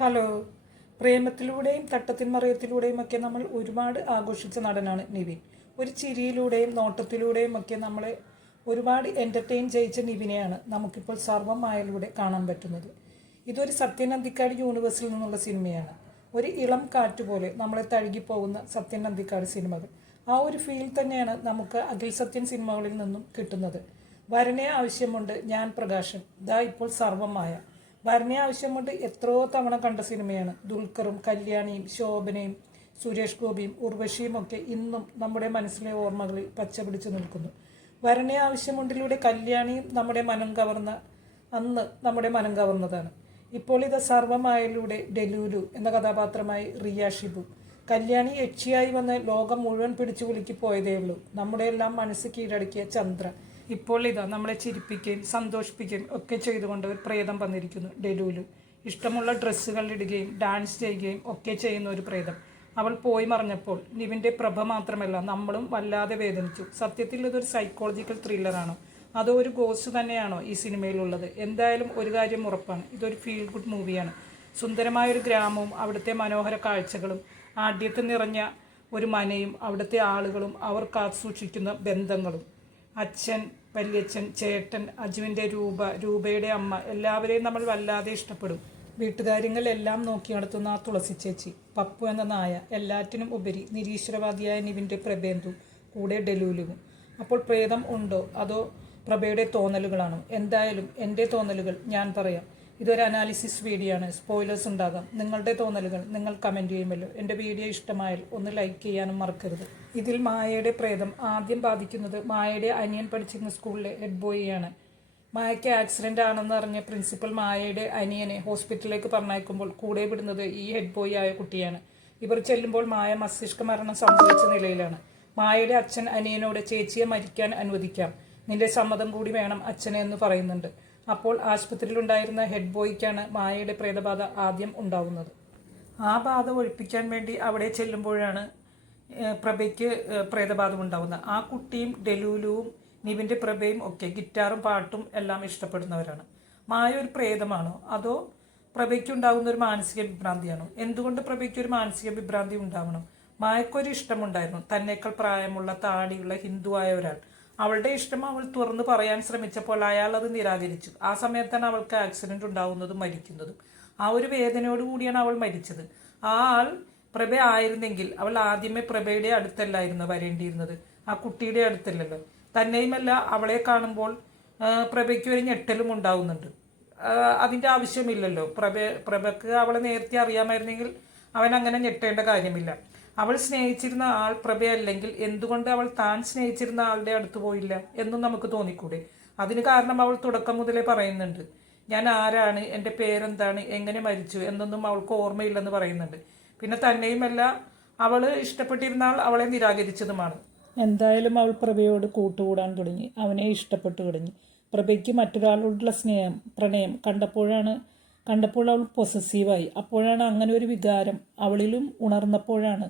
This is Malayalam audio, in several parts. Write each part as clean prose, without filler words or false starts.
ഹലോ. പ്രേമത്തിലൂടെയും തട്ടത്തിൻമറയത്തിലൂടെയും ഒക്കെ നമ്മൾ ഒരുപാട് ആഘോഷിച്ച നടനാണ് നിവിൻ. ഒരു ചിരിയിലൂടെയും നോട്ടത്തിലൂടെയും ഒക്കെ നമ്മളെ ഒരുപാട് എൻ്റർടൈൻ ചെയ്യിച്ച നിവിനെയാണ് നമുക്കിപ്പോൾ സർവ്വമായയിലൂടെ കാണാൻ പറ്റുന്നത്. ഇതൊരു സത്യൻ അന്തിക്കാട് യൂണിവേഴ്സിൽ നിന്നുള്ള സിനിമയാണ്. ഒരു ഇളം കാറ്റുപോലെ നമ്മളെ തഴുകിപ്പോകുന്ന സത്യൻ അന്തിക്കാട് സിനിമകൾ. ആ ഒരു ഫീൽ തന്നെയാണ് നമുക്ക് അഖിൽ സത്യൻ സിനിമകളിൽ നിന്നും കിട്ടുന്നത്. വരനെ ആവശ്യമുണ്ട്, ഞാൻ പ്രകാശൻ, ദാ ഇപ്പോൾ സർവമായ. വരനെ ആവശ്യമുണ്ട് എത്രയോ തവണ കണ്ട സിനിമയാണ്. ദുൽഖറും കല്യാണിയും ശോഭനയും സുരേഷ് ഗോപിയും ഉർവശിയും ഒക്കെ ഇന്നും നമ്മുടെ മനസ്സിലെ ഓർമ്മകളിൽ പച്ച പിടിച്ചു നിൽക്കുന്നു. വരനെ ആവശ്യമുണ്ടിലൂടെ കല്യാണിയും നമ്മുടെ മനം കവർന്നതാണ്. ഇപ്പോൾ ഇത് സർവമായയിലൂടെ ഡെലൂലു എന്ന കഥാപാത്രമായി റിയ ഷിബു. കല്യാണി യക്ഷിയായി വന്ന് ലോകം മുഴുവൻ പിടിച്ചു കുലുക്കി പോയതേ ഉള്ളൂ. നമ്മുടെ എല്ലാം മനസ്സ് കീഴടക്കിയ ചന്ദ്ര ഇപ്പോൾ ഇതാ നമ്മളെ ചിരിപ്പിക്കുകയും സന്തോഷിപ്പിക്കുകയും ഒക്കെ ചെയ്തുകൊണ്ട് ഒരു പ്രേതം വന്നിരിക്കുന്നു. ഡെലൂലു ഇഷ്ടമുള്ള ഡ്രസ്സുകൾ ഇടുകയും ഡാൻസ് ചെയ്യുകയും ഒക്കെ ചെയ്യുന്ന ഒരു പ്രേതം. അവൾ പോയി മറിഞ്ഞപ്പോൾ നിവിൻ്റെ പ്രഭ മാത്രമല്ല നമ്മളും വല്ലാതെ വേദനിച്ചു. സത്യത്തിൽ ഇതൊരു സൈക്കോളജിക്കൽ ത്രില്ലറാണോ അതോ ഒരു ഗോസ്റ്റ് തന്നെയാണോ ഈ സിനിമയിലുള്ളത്? എന്തായാലും ഒരു കാര്യം ഉറപ്പാണ്, ഇതൊരു ഫീൽ ഗുഡ് മൂവിയാണ്. സുന്ദരമായൊരു ഗ്രാമവും അവിടുത്തെ മനോഹര കാഴ്ചകളും ആഢ്യത്തിൽ നിറഞ്ഞ ഒരു മനയും അവിടുത്തെ ആളുകളും അവർ കാത്തുസൂക്ഷിക്കുന്ന ബന്ധങ്ങളും. അച്ഛൻ, വല്യച്ഛൻ, ചേട്ടൻ, അജുവിൻ്റെ രൂപയുടെ അമ്മ എല്ലാവരെയും നമ്മൾ വല്ലാതെ ഇഷ്ടപ്പെടും. വീട്ടുകാര്യങ്ങളെല്ലാം നോക്കി നടത്തുന്ന ആ തുളസി ചേച്ചി, പപ്പു എന്ന നായ, എല്ലാറ്റിനും ഉപരി നിരീശ്വരവാദിയായ നിവിൻ്റെ പ്രഭേന്ദു, കൂടെ ഡെലൂലുവും. അപ്പോൾ പ്രേതം ഉണ്ടോ അതോ പ്രഭയുടെ തോന്നലുകളാണോ? എന്തായാലും എൻ്റെ തോന്നലുകൾ ഞാൻ പറയാം. ഇതൊരു അനാലിസിസ് വീഡിയോ ആണ്, സ്പോയിലേഴ്സ് ഉണ്ടാകാം. നിങ്ങളുടെ തോന്നലുകൾ നിങ്ങൾ കമൻറ്റ് ചെയ്യുമല്ലോ. എൻ്റെ വീഡിയോ ഇഷ്ടമായാൽ ഒന്ന് ലൈക്ക് ചെയ്യാനും മറക്കരുത്. ഇതിൽ മായയുടെ പ്രേതം ആദ്യം ബാധിക്കുന്നത് മായയുടെ അനിയൻ പഠിച്ചിരുന്ന സ്കൂളിലെ ഹെഡ് ബോയിയാണ്. മായയ്ക്ക് ആക്സിഡൻ്റ് ആണെന്ന് അറിഞ്ഞ പ്രിൻസിപ്പൽ മായയുടെ അനിയനെ ഹോസ്പിറ്റലിലേക്ക് പറഞ്ഞയക്കുമ്പോൾ കൂടെ വിടുന്നത് ഈ ഹെഡ് ബോയ് ആയ കുട്ടിയാണ്. ഇവർ ചെല്ലുമ്പോൾ മായ മസ്തിഷ്ക മരണം സംഭവിച്ച നിലയിലാണ്. മായയുടെ അച്ഛൻ അനിയനോട് ചേച്ചിയെ മരിക്കാൻ അനുവദിക്കാം, നിന്റെ സമ്മതം കൂടി വേണം അച്ഛനെ എന്ന് പറയുന്നുണ്ട്. അപ്പോൾ ആശുപത്രിയിലുണ്ടായിരുന്ന ഹെഡ് ബോയ്ക്കാണ് മായയുടെ പ്രേതബാധ ആദ്യം ഉണ്ടാവുന്നത്. ആ ബാധ ഒഴിപ്പിക്കാൻ വേണ്ടി അവിടെ ചെല്ലുമ്പോഴാണ് പ്രഭയ്ക്ക് പ്രേതബാധ ഉണ്ടാവുന്നത്. ആ കുട്ടിയും ഡെലൂലുവും നിവിൻ്റെ പ്രഭയും ഒക്കെ ഗിറ്റാറും പാട്ടും എല്ലാം ഇഷ്ടപ്പെടുന്നവരാണ്. മായ ഒരു പ്രേതമാണോ അതോ പ്രഭയ്ക്കുണ്ടാകുന്ന ഒരു മാനസിക വിഭ്രാന്തിയാണോ? എന്തുകൊണ്ട് പ്രഭയ്ക്ക് ഒരു മാനസിക വിഭ്രാന്തി ഉണ്ടാവണം? മായക്കൊരു ഇഷ്ടമുണ്ടായിരുന്നു, തന്നേക്കാൾ പ്രായമുള്ള താടിയുള്ള ഹിന്ദുവായ ഒരാൾ. അവളുടെ ഇഷ്ടം അവൾ തുറന്നു പറയാൻ ശ്രമിച്ചപ്പോൾ അയാൾ അത് നിരാകരിച്ചു. ആ സമയത്താണ് അവൾക്ക് ആക്സിഡന്റ് ഉണ്ടാവുന്നതും മരിക്കുന്നതും. ആ ഒരു വേദനയോട് കൂടിയാണ് അവൾ മരിച്ചത്. ആ ആൾ പ്രഭ ആയിരുന്നെങ്കിൽ അവൾ ആദ്യമേ പ്രഭയുടെ അടുത്തല്ലായിരുന്നു വരേണ്ടിയിരുന്നത്, ആ കുട്ടിയുടെ അടുത്തല്ലല്ലോ. തന്നെയുമല്ല, അവളെ കാണുമ്പോൾ പ്രഭയ്ക്ക് ഒരു ഞെട്ടലും ഉണ്ടാവുന്നുണ്ട്. അതിൻ്റെ ആവശ്യമില്ലല്ലോ. പ്രഭയ്ക്ക് അവളെ നേരത്തെ അറിയാമായിരുന്നെങ്കിൽ അവൻ അങ്ങനെ ഞെട്ടേണ്ട കാര്യമില്ല. അവൾ സ്നേഹിച്ചിരുന്ന ആൾ പ്രഭയല്ലെങ്കിൽ എന്തുകൊണ്ട് അവൾ താൻ സ്നേഹിച്ചിരുന്ന ആളുടെ അടുത്ത് പോയില്ല എന്നും നമുക്ക് തോന്നിക്കൂടെ? അതിന് കാരണം അവൾ തുടക്കം മുതലേ പറയുന്നുണ്ട്, ഞാൻ ആരാണ്, എൻ്റെ പേരെന്താണ്, എങ്ങനെ മരിച്ചു എന്നൊന്നും അവൾക്ക് ഓർമ്മയില്ലെന്ന് പറയുന്നുണ്ട്. പിന്നെ തന്നെയുമല്ല, അവൾ ഇഷ്ടപ്പെട്ടിരുന്ന ആൾ അവളെ നിരാകരിച്ചതുമാണ്. എന്തായാലും അവൾ പ്രഭയോട് കൂട്ടുകൂടാൻ തുടങ്ങി, അവനെ ഇഷ്ടപ്പെട്ടു തുടങ്ങി. പ്രഭയ്ക്ക് മറ്റൊരാളോടുള്ള പ്രണയം കണ്ടപ്പോൾ അവൾ പൊസസീവായി. അപ്പോഴാണ് അങ്ങനെ ഒരു വികാരം അവളിലും ഉണർന്നപ്പോഴാണ്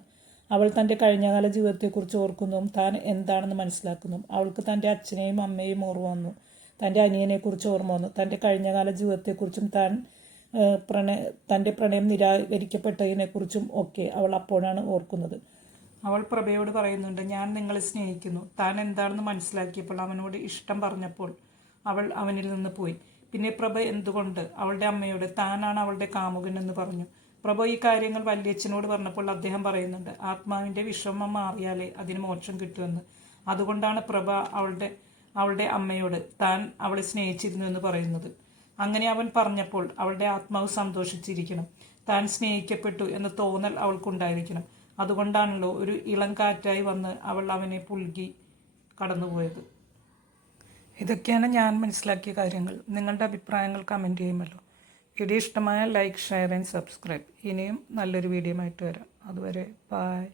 അവൾ തൻ്റെ കഴിഞ്ഞകാല ജീവിതത്തെക്കുറിച്ച് ഓർക്കുന്നതും താൻ എന്താണെന്ന് മനസ്സിലാക്കുന്നതും. അവൾക്ക് തൻ്റെ അച്ഛനെയും അമ്മയെയും ഓർമ്മ വന്നു, തൻ്റെ അനിയനെക്കുറിച്ച് ഓർമ്മ വന്നു, തൻ്റെ കഴിഞ്ഞകാല ജീവിതത്തെക്കുറിച്ചും തൻ്റെ പ്രണയം നിരാകരിക്കപ്പെട്ടതിനെക്കുറിച്ചും ഒക്കെ അവൾ അപ്പോഴാണ് ഓർക്കുന്നത്. അവൾ പ്രഭയോട് പറയുന്നുണ്ട്, ഞാൻ നിങ്ങളെ സ്നേഹിക്കുന്നു. താൻ എന്താണെന്ന് മനസ്സിലാക്കിയപ്പോൾ, അവനോട് ഇഷ്ടം പറഞ്ഞപ്പോൾ അവൾ അവനിൽ നിന്ന് പോയി. പിന്നെ പ്രഭ എന്തുകൊണ്ട് അവളുടെ അമ്മയോട് താനാണ് അവളുടെ കാമുകൻ എന്ന് പറഞ്ഞു? പ്രഭ ഈ കാര്യങ്ങൾ വല്യച്ഛനോട് പറഞ്ഞപ്പോൾ അദ്ദേഹം പറയുന്നുണ്ട്, ആത്മാവിൻ്റെ വിഷമം മാറിയാലേ അതിന് മോക്ഷം കിട്ടുമെന്ന്. അതുകൊണ്ടാണ് പ്രഭ അവളുടെ അമ്മയോട് താൻ അവളെ സ്നേഹിച്ചിരുന്നു എന്ന് പറയുന്നത്. അങ്ങനെ അവൻ പറഞ്ഞപ്പോൾ അവളുടെ ആത്മാവ് സന്തോഷിച്ചിരിക്കണം, താൻ സ്നേഹിക്കപ്പെട്ടു എന്ന തോന്നൽ അവൾക്കുണ്ടായിരിക്കണം. അതുകൊണ്ടാണല്ലോ ഒരു ഇളം കാറ്റായി വന്ന് അവൾ അവനെ പുൽകി കടന്നുപോയത്. ഇതൊക്കെയാണ് ഞാൻ മനസ്സിലാക്കിയ കാര്യങ്ങൾ. നിങ്ങളുടെ അഭിപ്രായങ്ങൾ കമൻറ്റ് ചെയ്യുമല്ലോ. വീഡിയോ ഇഷ്ടമായ ലൈക്ക്, ഷെയർ ആൻഡ് സബ്സ്ക്രൈബ്. ഇനിയും നല്ലൊരു വീഡിയോ ആയിട്ട് വരാം. അതുവരെ ബൈ.